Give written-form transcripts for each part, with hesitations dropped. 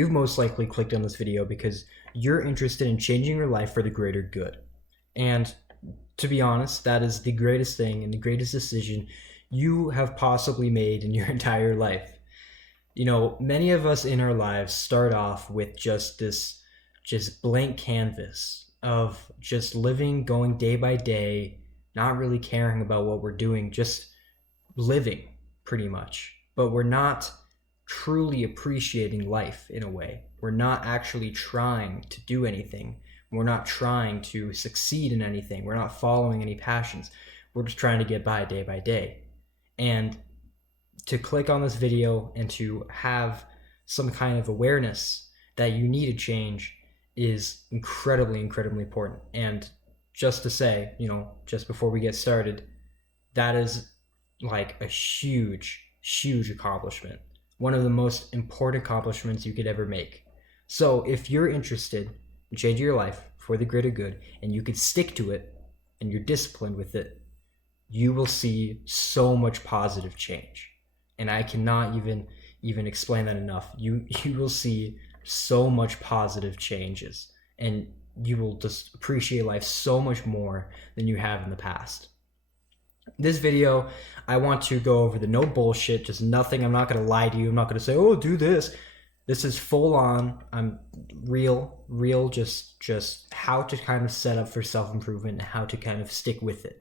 you've most likely clicked on this video because you're interested in changing your life for the greater good. And to be honest, that is the greatest thing and the greatest decision you have possibly made in your entire life. You know, many of us in our lives start off with just blank canvas of just living, going day by day, not really caring about what we're doing, just living pretty much. But we're not truly appreciating life in a way. We're not actually trying to do anything. We're not trying to succeed in anything. We're not following any passions. We're just trying to get by day. And to click on this video and to have some kind of awareness that you need to change is incredibly important. And just to say, you know, just before we get started, that is like a huge accomplishment. One of the most important accomplishments you could ever make. So if you're interested in changing your life for the greater good and you could stick to it and you're disciplined with it, you will see so much positive change. And I cannot even explain that enough. You will see so much positive changes, and you will just appreciate life so much more than you have in the past. This video, I want to go over the no bullshit, just nothing. I'm not going to lie to you. I'm not going to say, oh, do this. This is full on. I'm real, just how to kind of set up for self-improvement and how to kind of stick with it.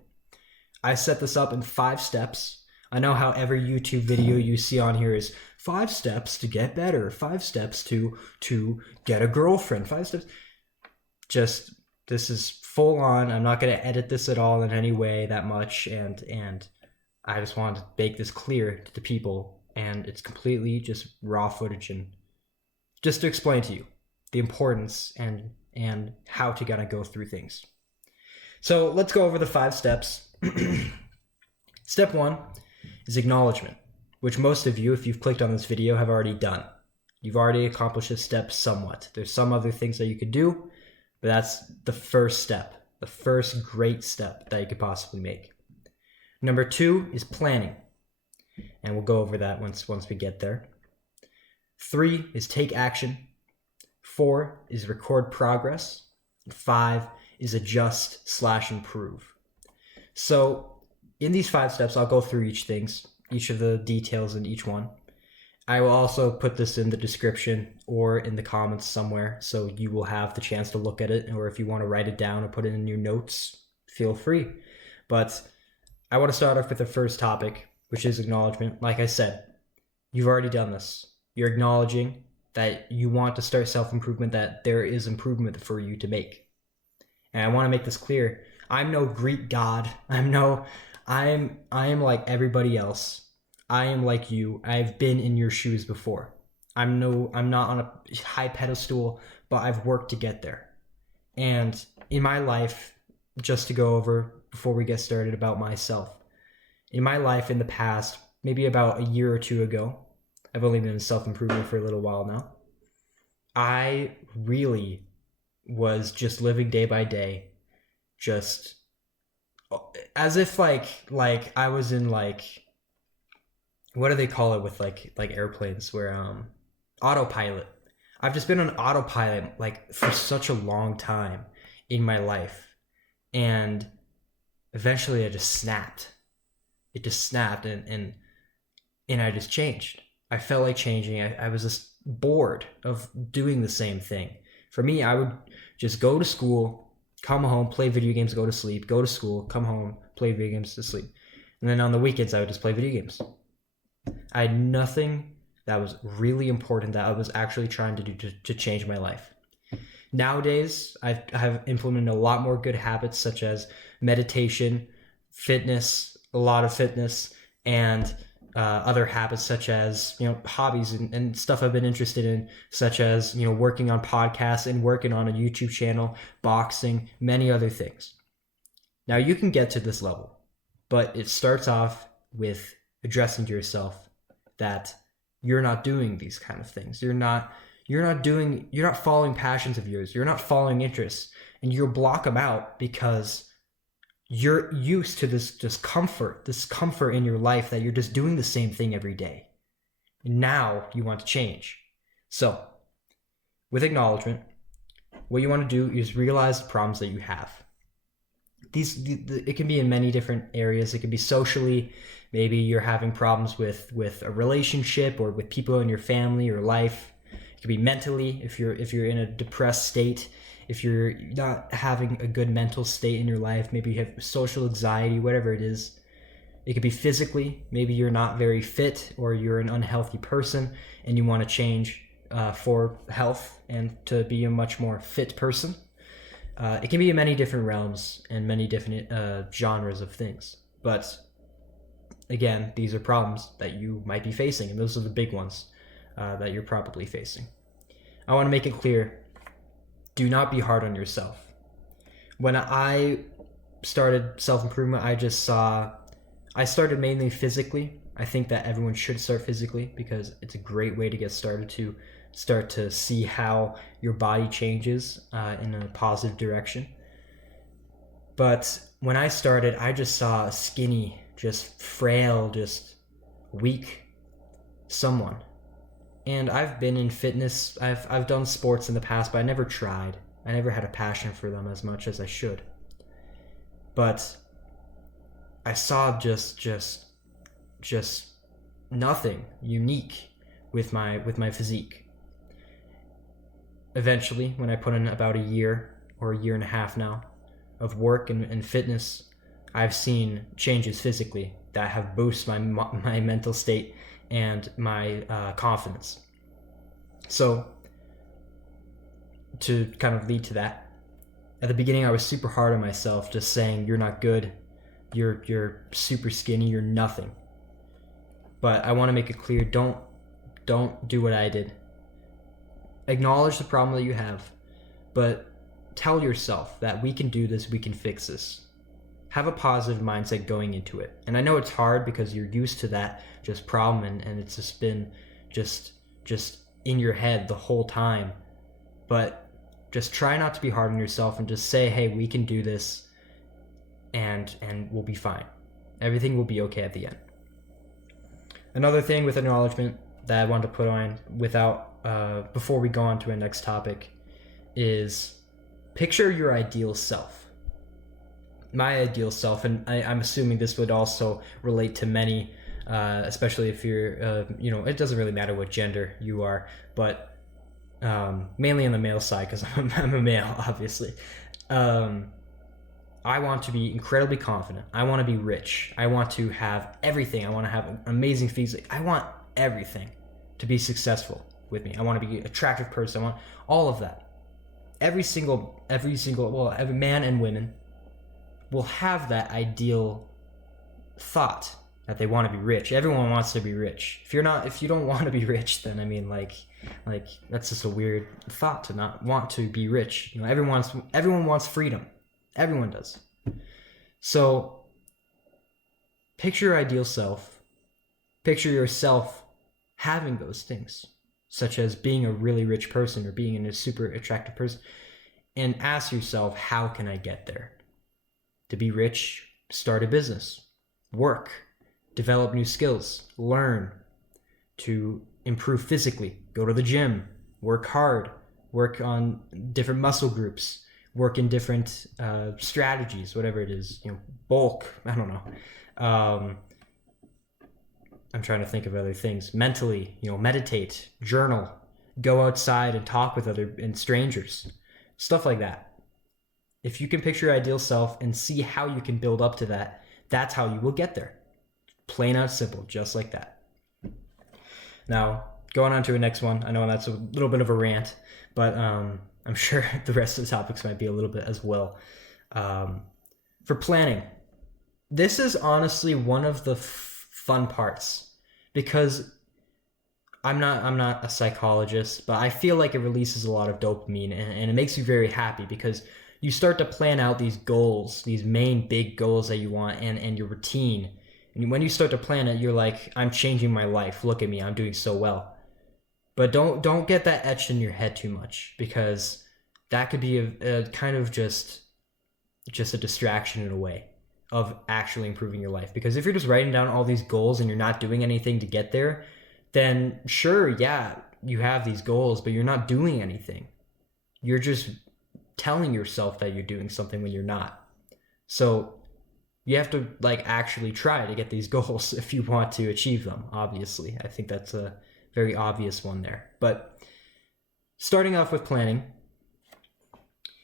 I set this up in 5 steps. I know how every YouTube video you see on here is 5 steps to get better, 5 steps to get a girlfriend, 5 steps. Just, this is full on. I'm not going to edit this at all in any way that much. And I just wanted to make this clear to the people. And it's completely just raw footage and just to explain to you the importance and how to kind of go through things. So let's go over the 5 steps. Step 1 is acknowledgement, which most of you, if you've clicked on this video, have already done. You've already accomplished this step somewhat. There's some other things that you could do, but that's the first step, the first great step that you could possibly make. Number 2 is planning, and we'll go over that once we get there. 3 is take action. 4 is record progress. 5 is adjust/improve. So in these 5 steps, I'll go through each of the details in each one. I will also put this in the description or in the comments somewhere, so you will have the chance to look at it, or if you want to write it down or put it in your notes, feel free. But I want to start off with the first topic, which is acknowledgement. Like I said, you've already done this. You're acknowledging that you want to start self-improvement, that there is improvement for you to make. And I want to make this clear. I'm no Greek god. I am like everybody else. I am like you. I've been in your shoes before. I'm not on a high pedestal, but I've worked to get there. And in my life, just to go over before we get started about myself, in my life in the past, maybe about a year or 2 ago, I've only been in self-improvement for a little while now, I really was just living day by day, just as if like I was in like, what do they call it with like airplanes where autopilot. I've just been on autopilot like for such a long time in my life, and eventually I just snapped. It just snapped and I just changed. I felt like changing. I was just bored of doing the same thing. For me, I would just go to school, come home, play video games, go to sleep, go to school, come home, play video games, to sleep. And then on the weekends, I would just play video games. I had nothing that was really important that I was actually trying to do to change my life. Nowadays, I've implemented a lot more good habits such as meditation, fitness, a lot of fitness, and other habits such as, you know, hobbies and stuff I've been interested in, such as, you know, working on podcasts and working on a YouTube channel, boxing, many other things. Now you can get to this level, but it starts off with addressing to yourself that you're not doing these kind of things. You're not following passions of yours. You're not following interests, and you'll block them out because you're used to this comfort in your life that you're just doing the same thing every day. And now you want to change. So with acknowledgement, what you want to do is realize the problems that you have. It can be in many different areas. It can be socially. Maybe you're having problems with a relationship or with people in your family or life. It could be mentally, if you're in a depressed state, if you're not having a good mental state in your life, maybe you have social anxiety, whatever it is. It could be physically. Maybe you're not very fit or you're an unhealthy person and you want to change for health and to be a much more fit person. It can be in many different realms and many different genres of things. But again, these are problems that you might be facing, and those are the big ones that you're probably facing. I want to make it clear, do not be hard on yourself. When I started self-improvement, I started mainly physically. I think that everyone should start physically because it's a great way to get started, to start to see how your body changes in a positive direction. But when I started, I just saw a skinny, just frail, just weak someone. And I've been in fitness, I've done sports in the past, but I never tried. I never had a passion for them as much as I should. But I saw just nothing unique with my physique. Eventually, when I put in about a year or a year and a half now of work and fitness, I've seen changes physically that have boosted my mental state and my confidence. So to kind of lead to that, at the beginning I was super hard on myself, just saying you're not good, you're super skinny, you're nothing. But I want to make it clear, don't do what I did. Acknowledge the problem that you have, but tell yourself that we can do this, we can fix this. Have a positive mindset going into it. And I know it's hard because you're used to that just problem and it's just been just in your head the whole time. But just try not to be hard on yourself and just say, hey, we can do this and we'll be fine. Everything will be okay at the end. Another thing with acknowledgement that I wanted to put on before we go on to our next topic is picture your ideal self. My ideal self, and I'm assuming this would also relate to many, especially if you're, it doesn't really matter what gender you are, but mainly on the male side because I'm a male, obviously. I want to be incredibly confident. I want to be rich. I want to have everything. I want to have an amazing physique. I want everything to be successful with me. I want to be an attractive person. I want all of that. Every man and women will have that ideal thought that they want to be rich. Everyone wants to be rich. If you don't want to be rich, then I mean, like that's just a weird thought to not want to be rich. Everyone wants freedom. Everyone does. So picture your ideal self. Picture yourself having those things, such as being a really rich person or being a super attractive person, and ask yourself, how can I get there? To be rich, start a business, work, develop new skills, learn, to improve physically, go to the gym, work hard, work on different muscle groups, work in different strategies, whatever it is, bulk, I don't know. I'm trying to think of other things. Mentally, meditate, journal, go outside and talk with strangers, stuff like that. If you can picture your ideal self and see how you can build up to that, that's how you will get there. Plain out simple, just like that. Now, going on to the next one. I know that's a little bit of a rant, but I'm sure the rest of the topics might be a little bit as well. For planning, this is honestly one of the fun parts because I'm not a psychologist, but I feel like it releases a lot of dopamine and it makes you very happy because you start to plan out these goals, these main big goals that you want and your routine. And when you start to plan it, you're like, I'm changing my life. Look at me. I'm doing so well. But don't get that etched in your head too much because that could be a kind of just a distraction in a way of actually improving your life. Because if you're just writing down all these goals and you're not doing anything to get there, then sure, yeah, you have these goals, but you're not doing anything. You're just telling yourself that you're doing something when you're not. So you have to like actually try to get these goals if you want to achieve them. Obviously, I think that's a very obvious one there. But starting off with planning,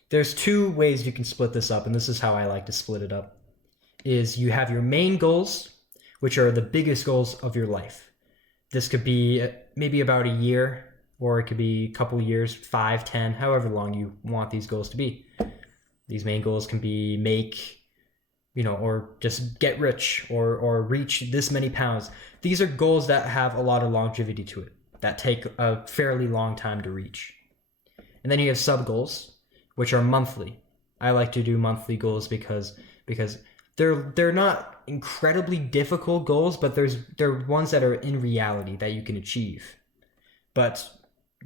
there's two ways you can split this up, and this is how I like to split it up. Is you have your main goals, which are the biggest goals of your life. This could be maybe about a year, or it could be a couple years, 5, 10, however long you want these goals to be. These main goals can be make, or just get rich, or reach this many pounds. These are goals that have a lot of longevity to it, that take a fairly long time to reach. And then you have sub goals, which are monthly. I like to do monthly goals because they're not incredibly difficult goals, but they're ones that are in reality that you can achieve. But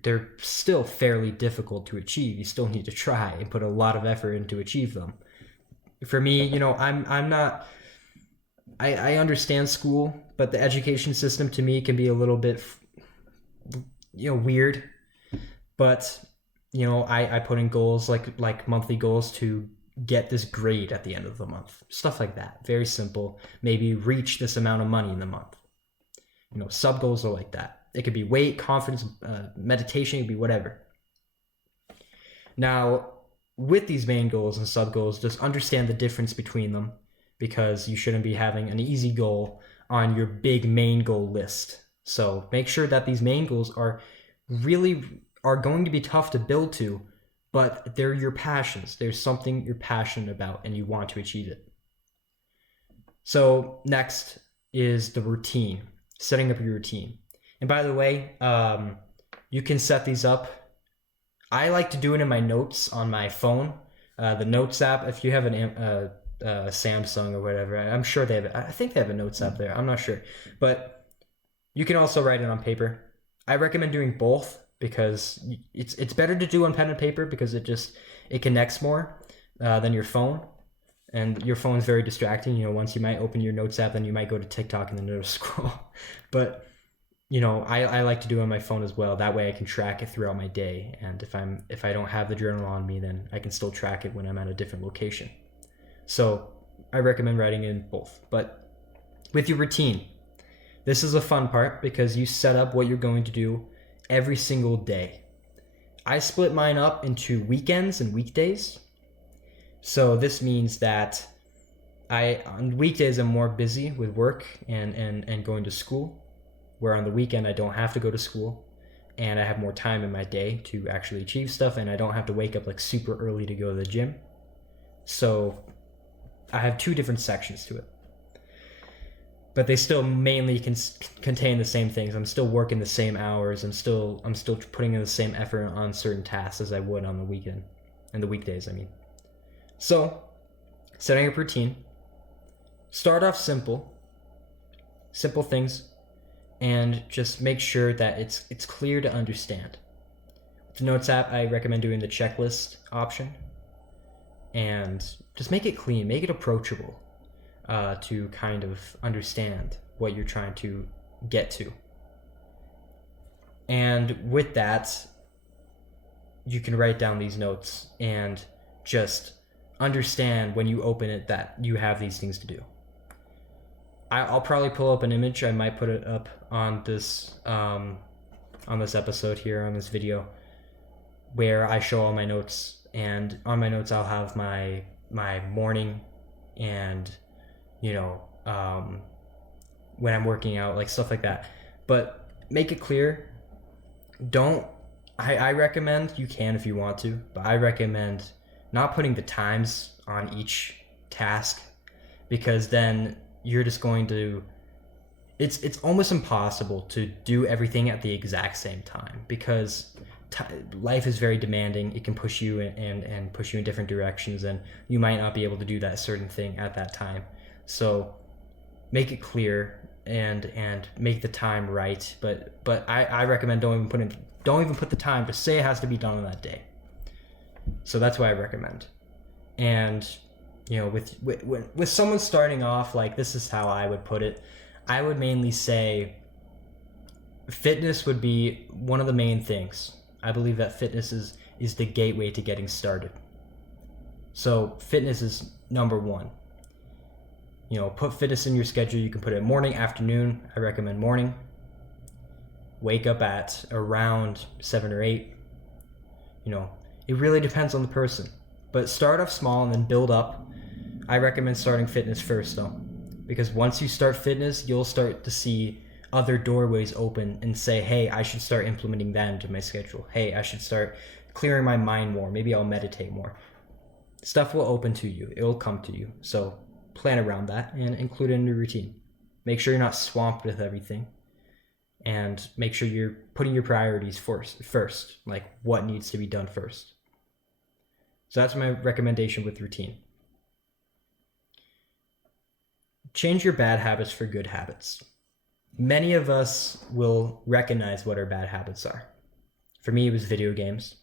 they're still fairly difficult to achieve. You still need to try and put a lot of effort in to achieve them. For me, I'm not, I understand school, but the education system to me can be a little bit, weird. But, I put in goals like monthly goals to get this grade at the end of the month. Stuff like that. Very simple. Maybe reach this amount of money in the month. Sub goals are like that. It could be weight, confidence, meditation, it could be whatever. Now, with these main goals and sub goals, just understand the difference between them, because you shouldn't be having an easy goal on your big main goal list. So make sure that these main goals are going to be tough to build to, but they're your passions. There's something you're passionate about and you want to achieve it. So next is the routine, setting up your routine. And by the way, you can set these up. I like to do it in my notes on my phone. The Notes app, if you have a Samsung or whatever, I'm sure they have it. I think they have a Notes app there. I'm not sure. But you can also write it on paper. I recommend doing both because it's better to do on pen and paper because it connects more than your phone. And your phone's very distracting. Once you might open your Notes app, then you might go to TikTok and then it'll scroll. But I like to do it on my phone as well. That way I can track it throughout my day. And if I don't have the journal on me, then I can still track it when I'm at a different location. So I recommend writing in both. But with your routine, this is a fun part because you set up what you're going to do every single day. I split mine up into weekends and weekdays. So this means that on weekdays I'm more busy with work and going to school, where on the weekend I don't have to go to school and I have more time in my day to actually achieve stuff, and I don't have to wake up like super early to go to the gym. So I have two different sections to it, but they still mainly contain the same things. I'm still working the same hours. I'm still putting in the same effort on certain tasks as I would on the weekend and the weekdays, I mean. So setting up routine, start off simple things, and just make sure that it's clear to understand. With the Notes app, I recommend doing the checklist option, and just make it clean, make it approachable, to kind of understand what you're trying to get to. And with that, you can write down these notes and just understand when you open it that you have these things to do. I'll probably pull up an image. I might put it up on this episode here, on this video, where I show all my notes. And on my notes, I'll have my morning and, when I'm working out, like stuff like that. But make it clear. I recommend, you can if you want to, but I recommend not putting the times on each task, because then you're just going to, it's almost impossible to do everything at the exact same time, because life is very demanding. It can push you and push you in different directions, and you might not be able to do that certain thing at that time. So make it clear and make the time right. But I recommend don't even put the time, just say it has to be done on that day. So that's what I recommend. And with someone starting off, like, this is how I would put it. I would mainly say, fitness would be one of the main things. I believe that fitness is the gateway to getting started. So fitness is number one. Put fitness in your schedule. You can put it morning, afternoon. I recommend morning. Wake up at around 7 or 8. It really depends on the person. But start off small and then build up. I recommend starting fitness first though. Because once you start fitness, you'll start to see other doorways open and say, hey, I should start implementing that into my schedule. Hey, I should start clearing my mind more. Maybe I'll meditate more. Stuff will open to you. It will come to you. So plan around that and include it in your routine. Make sure you're not swamped with everything. And make sure you're putting your priorities first, like what needs to be done first. So that's my recommendation with routine. Change your bad habits for good habits. Many of us will recognize what our bad habits are. For me, it was video games,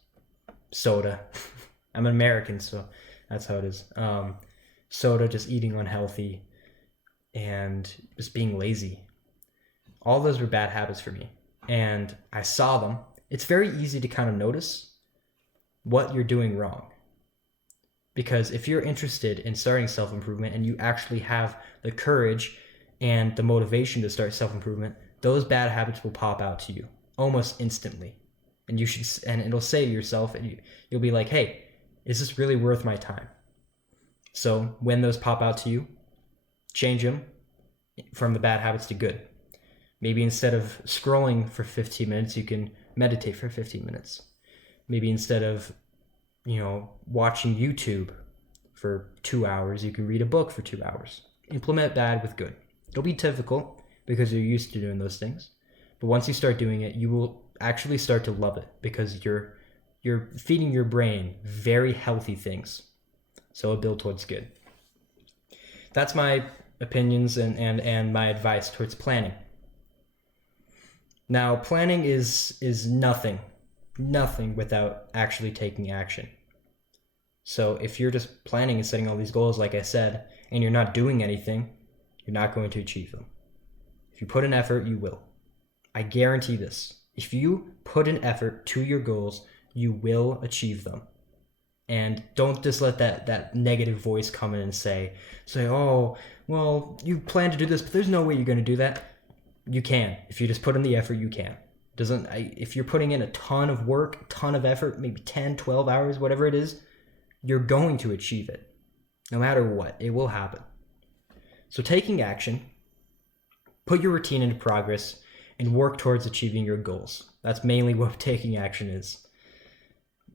soda. I'm an American, so that's how it is. Soda, just eating unhealthy, and just being lazy. All those were bad habits for me. And I saw them. It's very easy to kind of notice what you're doing wrong. Because if you're interested in starting self-improvement and you actually have the courage and the motivation to start self-improvement, those bad habits will pop out to you almost instantly. And it'll say to yourself, and you'll be like, hey, is this really worth my time? So when those pop out to you, change them from the bad habits to good. Maybe instead of scrolling for 15 minutes, you can meditate for 15 minutes. Maybe instead of watching YouTube for 2 hours, you can read a book for 2 hours. Implement bad with good. It'll be difficult because you're used to doing those things. But once you start doing it, you will actually start to love it because you're feeding your brain very healthy things. So it'll build towards good. That's my opinions and my advice towards planning. Now, planning is nothing without actually taking action. So if you're just planning and setting all these goals, like I said, and you're not doing anything, you're not going to achieve them. If you put in effort, you will. I guarantee this. If you put in effort to your goals, you will achieve them. And don't just let that negative voice come in and say, oh, well, you plan to do this, but there's no way you're going to do that. You can. If you just put in the effort, you can. If you're putting in a ton of work, a ton of effort, maybe 10, 12 hours, whatever it is, you're going to achieve it. No matter what, it will happen. So taking action, put your routine into progress, and work towards achieving your goals. That's mainly what taking action is.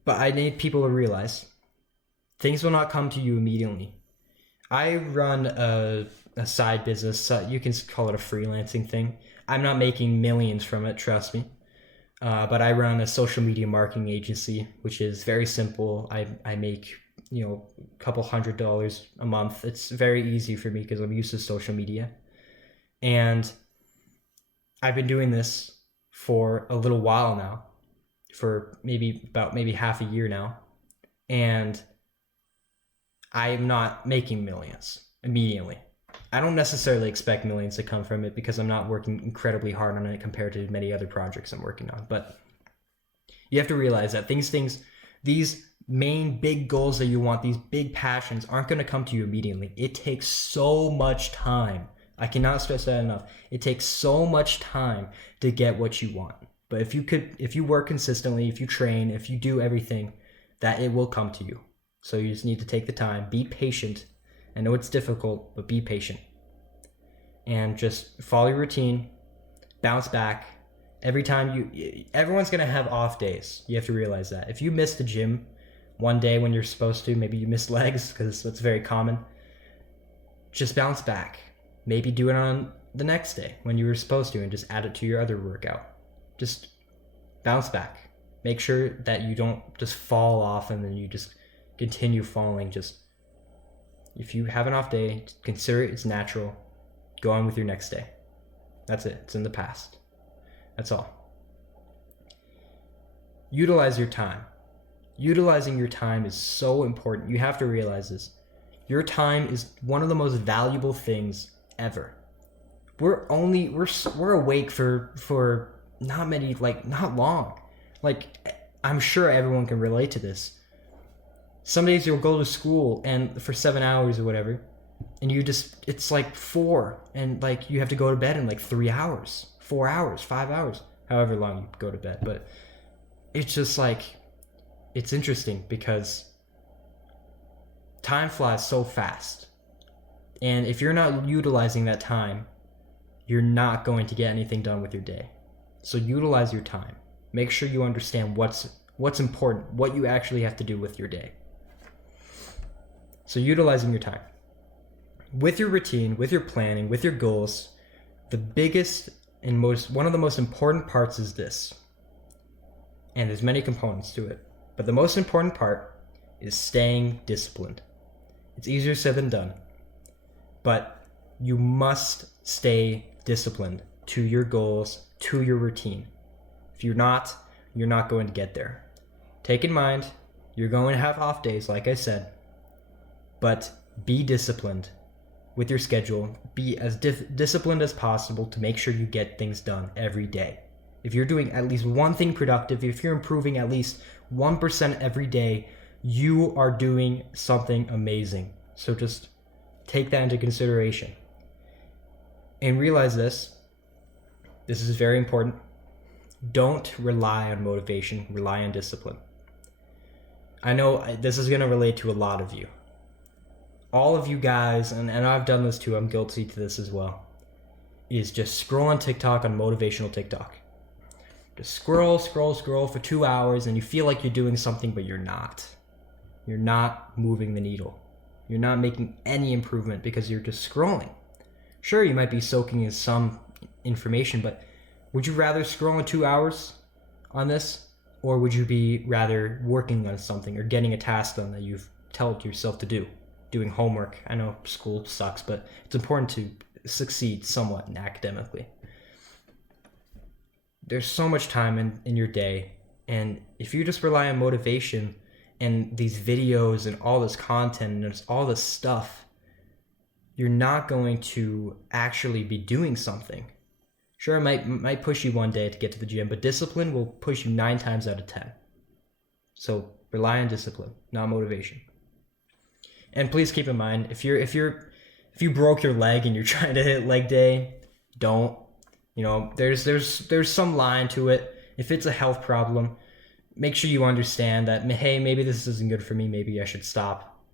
But I need people to realize things will not come to you immediately. I run a side business. You can call it a freelancing thing. I'm not making millions from it, trust me. But I run a social media marketing agency, which is very simple. I make a couple $100 a month. It's very easy for me because I'm used to social media. And I've been doing this for a little while now, for maybe half a year now. And I'm not making millions immediately. I don't necessarily expect millions to come from it because I'm not working incredibly hard on it compared to many other projects I'm working on. But you have to realize that these main big goals that you want, these big passions, aren't going to come to you immediately. It takes so much time. I cannot stress that enough. It takes so much time to get what you want. But if you work consistently, if you train, if you do everything, that it will come to you. So you just need to take the time, be patient. I know it's difficult, but be patient. And just follow your routine, bounce back. Everyone's going to have off days. You have to realize that. If you miss the gym one day when you're supposed to, maybe you miss legs because that's very common, just bounce back. Maybe do it on the next day when you were supposed to and just add it to your other workout. Just bounce back. Make sure that you don't just fall off and then you just continue falling. Just if you have an off day, consider it's natural. Go on with your next day. That's it. It's in the past. That's all. Utilize your time. Utilizing your time is so important. You have to realize this. Your time is one of the most valuable things ever. We're awake for not long. Like, I'm sure everyone can relate to this. Some days you'll go to school and for 7 hours or whatever, and it's like 4, and like you have to go to bed in like 3 hours, 4 hours, 5 hours, however long you go to bed. But it's just like, it's interesting because time flies so fast. And if you're not utilizing that time, you're not going to get anything done with your day. So utilize your time. Make sure you understand what's important, what you actually have to do with your day. So utilizing your time. With your routine, with your planning, with your goals, the biggest and one of the most important parts is this. And there's many components to it. But the most important part is staying disciplined. It's easier said than done. But you must stay disciplined to your goals, to your routine. If you're not going to get there. Take in mind, you're going to have off days, like I said, but be disciplined with your schedule. Be as disciplined as possible to make sure you get things done every day. If you're doing at least one thing productive, if you're improving at least 1% every day, you are doing something amazing. So just take that into consideration. And realize this is very important. Don't rely on motivation, rely on discipline. I know this is going to relate to a lot of you. All of you guys, and I've done this too, I'm guilty to this as well, is just scrolling TikTok on motivational TikTok. Just scroll for 2 hours and you feel like you're doing something, but you're not. You're not moving the needle. You're not making any improvement because you're just scrolling. Sure, you might be soaking in some information, but would you rather scroll in 2 hours on this? Or would you be rather working on something or getting a task done that you've told yourself to do? Doing homework. I know school sucks, but it's important to succeed somewhat academically. There's so much time in your day, and if you just rely on motivation and these videos and all this content and all this stuff, you're not going to actually be doing something. Sure, it might push you one day to get to the gym, but discipline will push you 9 times out of 10. So rely on discipline, not motivation. And please keep in mind, if you broke your leg and you're trying to hit leg day, don't. There's some line to it. If it's a health problem, make sure you understand that, hey, maybe this isn't good for me, maybe I should stop.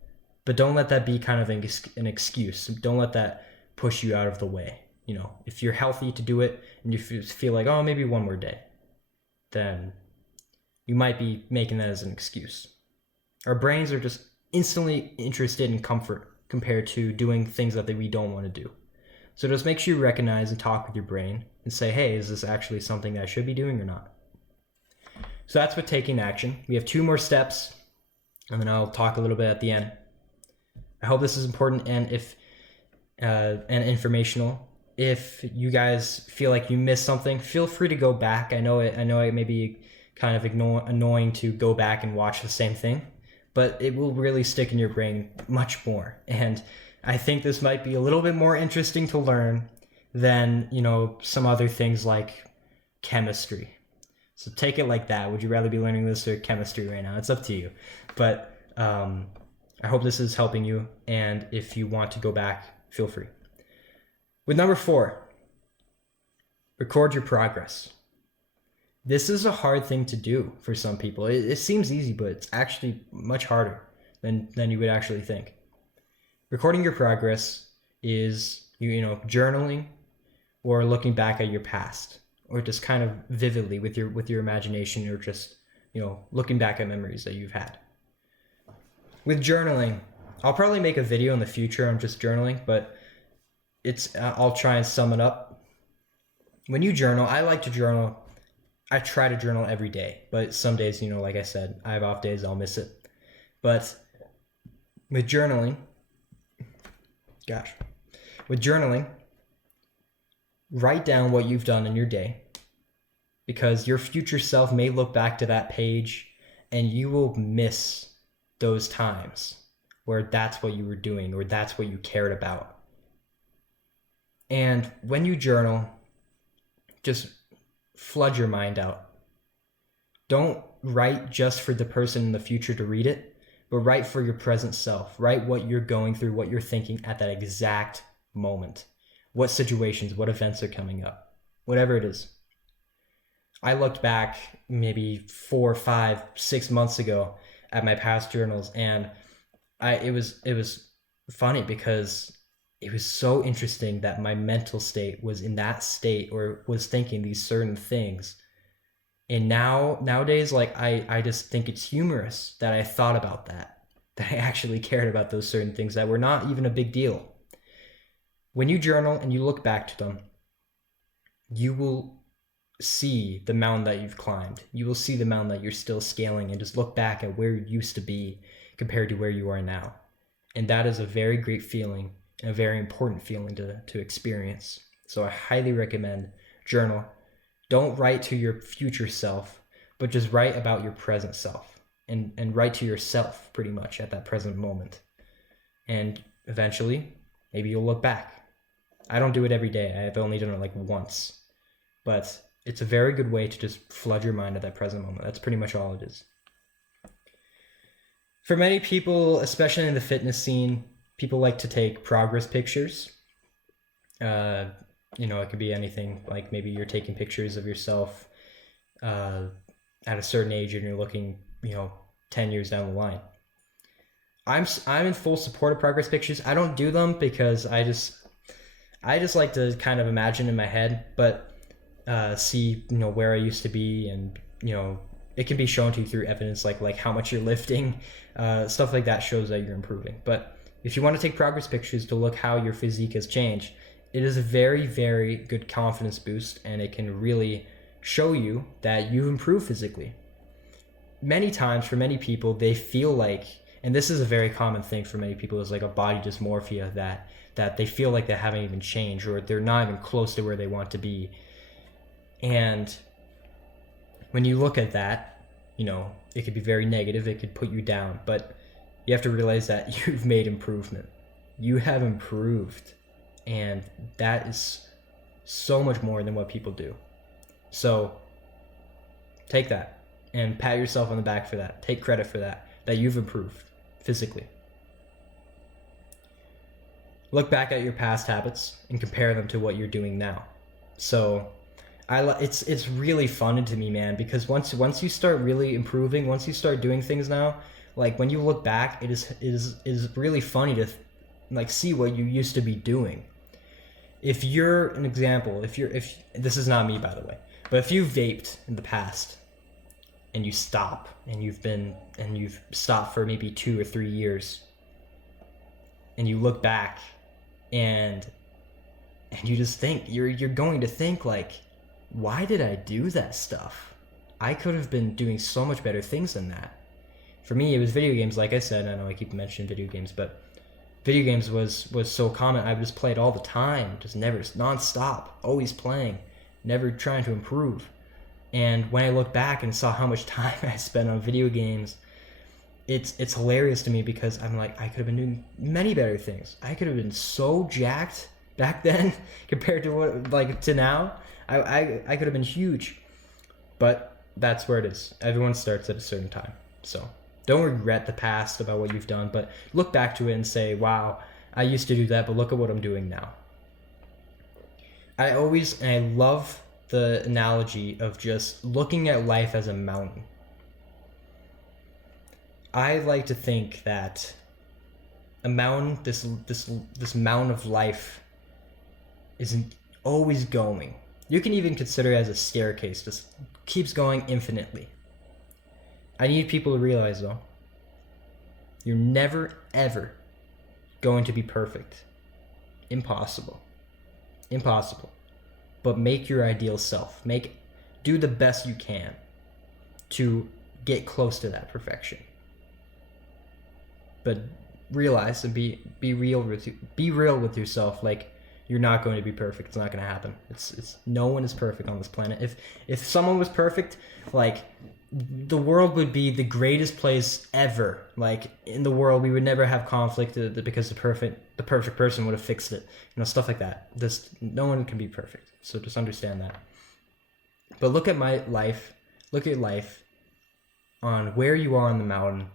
But don't let that be kind of an excuse. Don't let that push you out of the way. If you're healthy to do it and you feel like, oh, maybe one more day, then you might be making that as an excuse. Our brains are just instantly interested in comfort compared to doing things that we don't want to do. So just make sure you recognize and talk with your brain and say, hey, is this actually something that I should be doing or not? So that's with taking action. We have 2 more steps, and then I'll talk a little bit at the end. I hope this is important and informational. If you guys feel like you missed something, feel free to go back. I know it may be kind of annoying to go back and watch the same thing, but it will really stick in your brain much more. And I think this might be a little bit more interesting to learn than, some other things like chemistry. So take it like that. Would you rather be learning this or chemistry right now? It's up to you. But I hope this is helping you. And if you want to go back, feel free. With number 4, record your progress. This is a hard thing to do for some people. It seems easy, but it's actually much harder than you would actually think. Recording your progress is, journaling or looking back at your past, or just kind of vividly with your imagination, or just, looking back at memories that you've had. With journaling, I'll probably make a video in the future on just journaling, but I'll try and sum it up. When you journal, I like to journal. I try to journal every day, but some days, like I said, I have off days, I'll miss it. But with journaling, write down what you've done in your day, because your future self may look back to that page and you will miss those times where that's what you were doing or that's what you cared about. And when you journal, just flood your mind out. Don't write just for the person in the future to read it, but write for your present self. Write what you're going through, what you're thinking at that exact moment. What situations, what events are coming up, whatever it is. I looked back maybe 4, 5, 6 months ago at my past journals, and it was funny because it was so interesting that my mental state was in that state or was thinking these certain things. And nowadays, like I just think it's humorous that I thought about that I actually cared about those certain things that were not even a big deal. When you journal and you look back to them, you will see the mountain that you've climbed. You will see the mountain that you're still scaling, and just look back at where you used to be compared to where you are now. And that is a very great feeling and a very important feeling to experience. So I highly recommend journal. Don't write to your future self, but just write about your present self, and write to yourself pretty much at that present moment. And eventually, maybe you'll look back. I don't do it every day. I've only done it like once, but it's a very good way to just flood your mind at that present moment. That's pretty much all it is. For many people, especially in the fitness scene, people like to take progress pictures. It could be anything, like maybe you're taking pictures of yourself at a certain age and you're looking, 10 years down the line. I'm in full support of progress pictures. I don't do them because I just like to kind of imagine in my head, but see, where I used to be, and, it can be shown to you through evidence, like how much you're lifting, stuff like that shows that you're improving. But if you want to take progress pictures to look how your physique has changed, it is a very, very good confidence boost, and it can really show you that you've improved physically. Many times for many people, they feel like, and this is a very common thing for many people, is like a body dysmorphia, that they feel like they haven't even changed, or they're not even close to where they want to be. And when you look at that, it could be very negative, it could put you down, but you have to realize that you've made improvement. You have improved, and that is so much more than what people do. So take that and pat yourself on the back for that. Take credit for that you've improved physically. Look back at your past habits and compare them to what you're doing now. So it's really fun to me, man, because once you start really improving, once you start doing things now, like when you look back, it is really funny to like see what you used to be doing. If you're an example, if this is not me, by the way, but if you vaped in the past and you stop, and you've stopped for maybe 2 or 3 years, and you look back and you just think, you're going to think like, why did I do that stuff? I could have been doing so much better things than that. For me, it was video games. Like I said, I know I keep mentioning video games, but video games was so common. I would just play it all the time, just never, non-stop, always playing, never trying to improve. And when I look back and saw how much time I spent on video games, it's hilarious to me, because I'm like, I could have been doing many better things. I could have been so jacked back then compared to to now. I could have been huge, but that's where it is. Everyone starts at a certain time. So don't regret the past about what you've done, but look back to it and say, wow, I used to do that, but look at what I'm doing now. I love the analogy of just looking at life as a mountain. I like to think that a mountain, this mountain of life, isn't always going. You can even consider it as a staircase, just keeps going infinitely. I need people to realize, though, you're never, ever going to be perfect. Impossible. But make your ideal self. Do the best you can to get close to that perfection. But realize and be real with yourself. Like, you're not going to be perfect. It's not going to happen. It's no one is perfect on this planet. If someone was perfect, like, the world would be the greatest place ever. Like, in the world, we would never have conflict because the perfect person would have fixed it. Stuff like that. No one can be perfect. So just understand that. But look at my life, look at life on where you are on the mountain,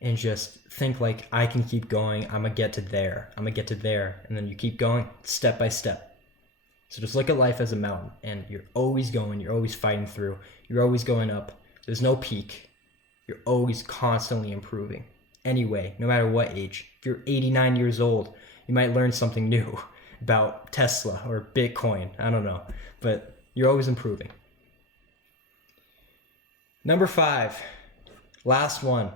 and just think like, I can keep going. I'm gonna get to there. I'm gonna get to there. And then you keep going step by step. So just look at life as a mountain, and you're always going, you're always fighting through, you're always going up. There's no peak. You're always constantly improving. Anyway, no matter what age. If you're 89 years old, you might learn something new about Tesla or Bitcoin. I don't know. But you're always improving. Number 5, last one.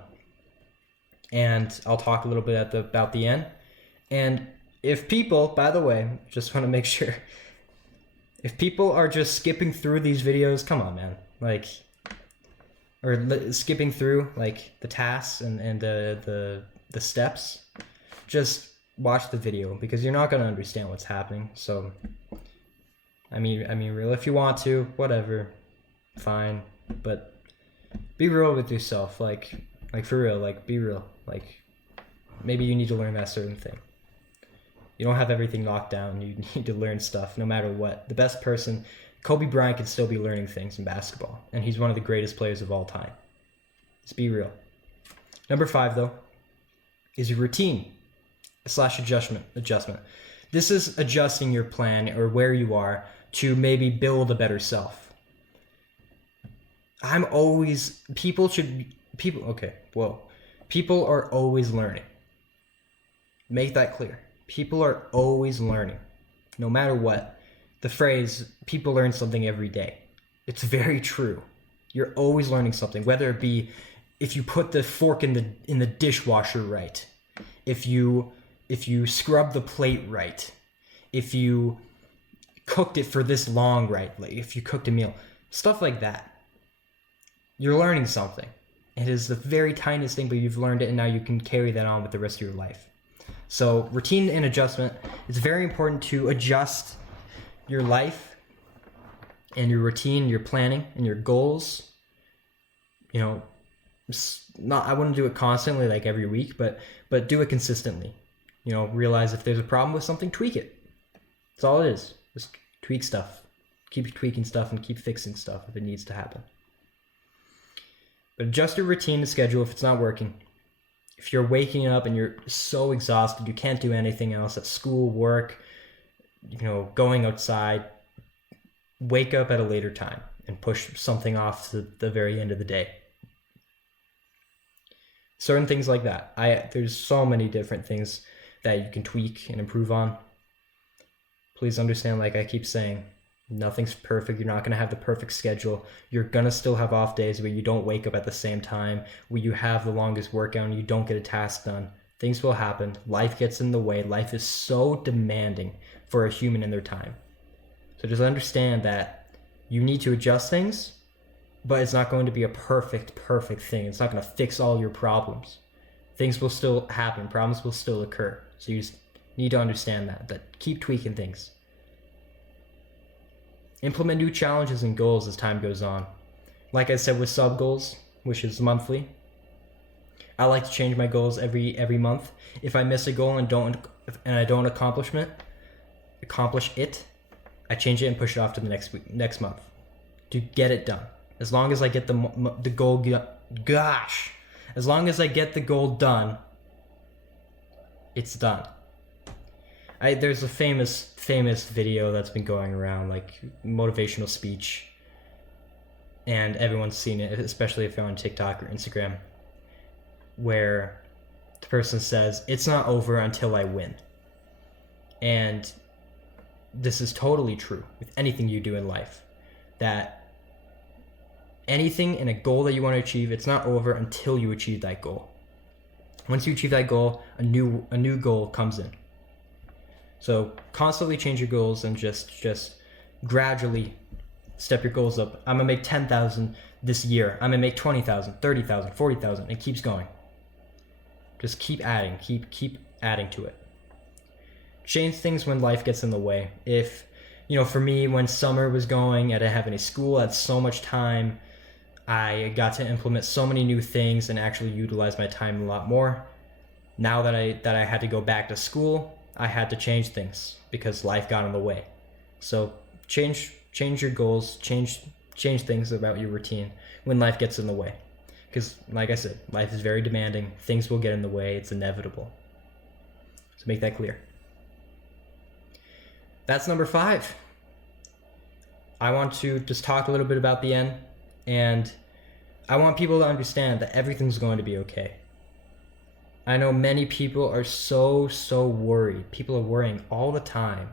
And I'll talk a little bit about the end. And if people, by the way, just want to make sure, if people are just skipping through these videos, come on, man. Like, or skipping through like the tasks and the steps, just watch the video, because you're not going to understand what's happening. So, I mean, real, if you want to, whatever, fine. But be real with yourself, like for real, like be real. Like, maybe you need to learn that certain thing. You don't have everything locked down. You need to learn stuff no matter what. The best person, Kobe Bryant, can still be learning things in basketball, and he's one of the greatest players of all time. Let's be real. Number 5, though, is your routine / adjustment. This is adjusting your plan or where you are to maybe build a better self. People are always learning. Make that clear. People are always learning, no matter what. The phrase, people learn something every day. It's very true. You're always learning something, whether it be if you put the fork in the dishwasher right, if you scrub the plate right, if you cooked it for this long right, like if you cooked a meal, stuff like that. You're learning something. It is the very tiniest thing, but you've learned it, and now you can carry that on with the rest of your life. So routine and adjustment, it's very important to adjust your life and your routine, your planning, and your goals. You know, I wouldn't do it constantly, like every week, but do it consistently. You know, realize if there's a problem with something, tweak it. That's all it is. Just tweak stuff. Keep tweaking stuff and keep fixing stuff if it needs to happen. But adjust your routine and schedule if it's not working. If you're waking up and you're so exhausted, you can't do anything else at school, work, you know, going outside, wake up at a later time and push something off to the very end of the day. Certain things like that. There's so many different things that you can tweak and improve on. Please understand, like I keep saying, nothing's perfect. You're not going to have the perfect schedule. You're going to still have off days where you don't wake up at the same time, where you have the longest workout and you don't get a task done. Things will happen. Life gets in the way. Life is so demanding for a human in their time. So just understand that you need to adjust things, but it's not going to be a perfect thing. It's not going to fix all your problems. Things will still happen. Problems will still occur. So you just need to understand that keep tweaking things. Implement new challenges and goals as time goes on. Like I said with sub goals, which is monthly, I like to change my goals every month. If I miss a goal and I don't accomplish it, I change it and push it off to the next month to get it done. As long as I get the goal, as long as I get the goal done, it's done. There's a famous video that's been going around, like motivational speech, and everyone's seen it, especially if you're on TikTok or Instagram, where the person says, "It's not over until I win." And this is totally true with anything you do in life, that anything in a goal that you want to achieve, it's not over until you achieve that goal. Once you achieve that goal, a new goal comes in. So constantly change your goals and just gradually step your goals up. I'm gonna make 10,000 this year. I'm gonna make 20,000, 30,000, 40,000. It keeps going. Just keep adding, keep adding to it. Change things when life gets in the way. If, for me, when summer was going, I didn't have any school, I had so much time. I got to implement so many new things and actually utilize my time a lot more. Now that I had to go back to school, I had to change things because life got in the way. So change your goals, change change things about your routine when life gets in the way. Because, like I said, life is very demanding. Things will get in the way. It's inevitable. So make that clear. That's number 5. I want to just talk a little bit about the end, and I want people to understand that everything's going to be okay. I know many people are so worried. People are worrying all the time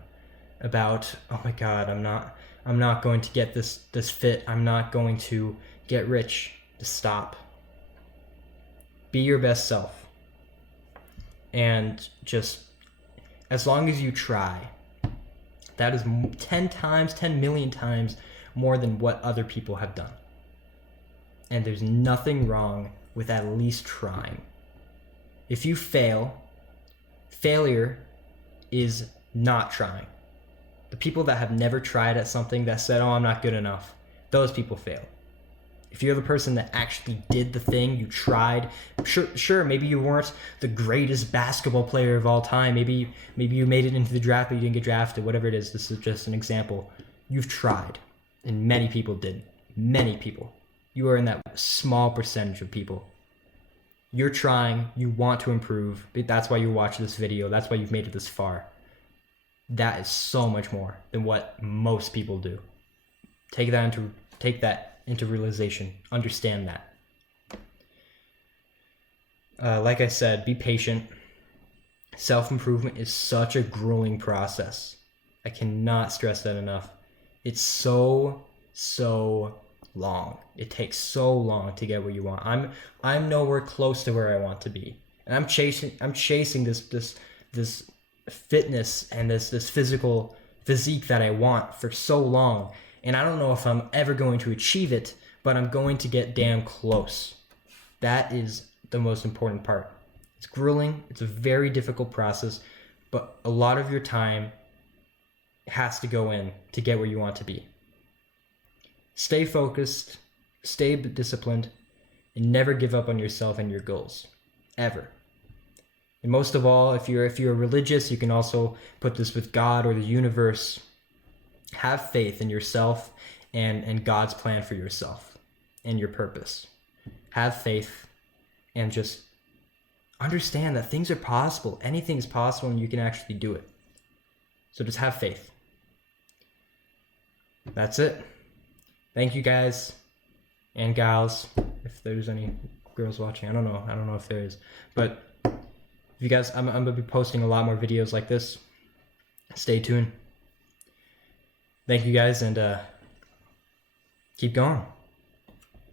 about, oh my God, I'm not going to get this fit. I'm not going to get rich. Just stop. Be your best self. And just, as long as you try, that is 10 million times more than what other people have done. And there's nothing wrong with at least trying. If you fail, failure is not trying. The people that have never tried at something, that said, oh, I'm not good enough, those people fail. If you're the person that actually did the thing, you tried, sure, maybe you weren't the greatest basketball player of all time. Maybe you made it into the draft, but you didn't get drafted, whatever it is. This is just an example. You've tried, and many people didn't. Many people. You are in that small percentage of people. You're trying, you want to improve. That's why you watch this video. That's why you've made it this far. That is so much more than what most people do. Take that into realization. Understand that. Like I said, be patient. Self-improvement is such a grueling process. I cannot stress that enough. It's so long. It takes so long to get where you want. I'm nowhere close to where I want to be, and I'm chasing this fitness and this physical physique that I want for so long, and I don't know if I'm ever going to achieve it, but I'm going to get damn close. That is the most important part. It's grueling. It's a very difficult process, but a lot of your time has to go in to get where you want to be. Stay focused, stay disciplined, and never give up on yourself and your goals, ever. And most of all, if you're religious, you can also put this with God or the universe. Have faith in yourself and God's plan for yourself and your purpose. Have faith and just understand that things are possible. Anything's possible and you can actually do it. So just have faith. That's it. Thank you guys and gals, if there's any girls watching. I don't know if there is, but if you guys, I'm gonna be posting a lot more videos like this. Stay tuned. Thank you guys, and keep going.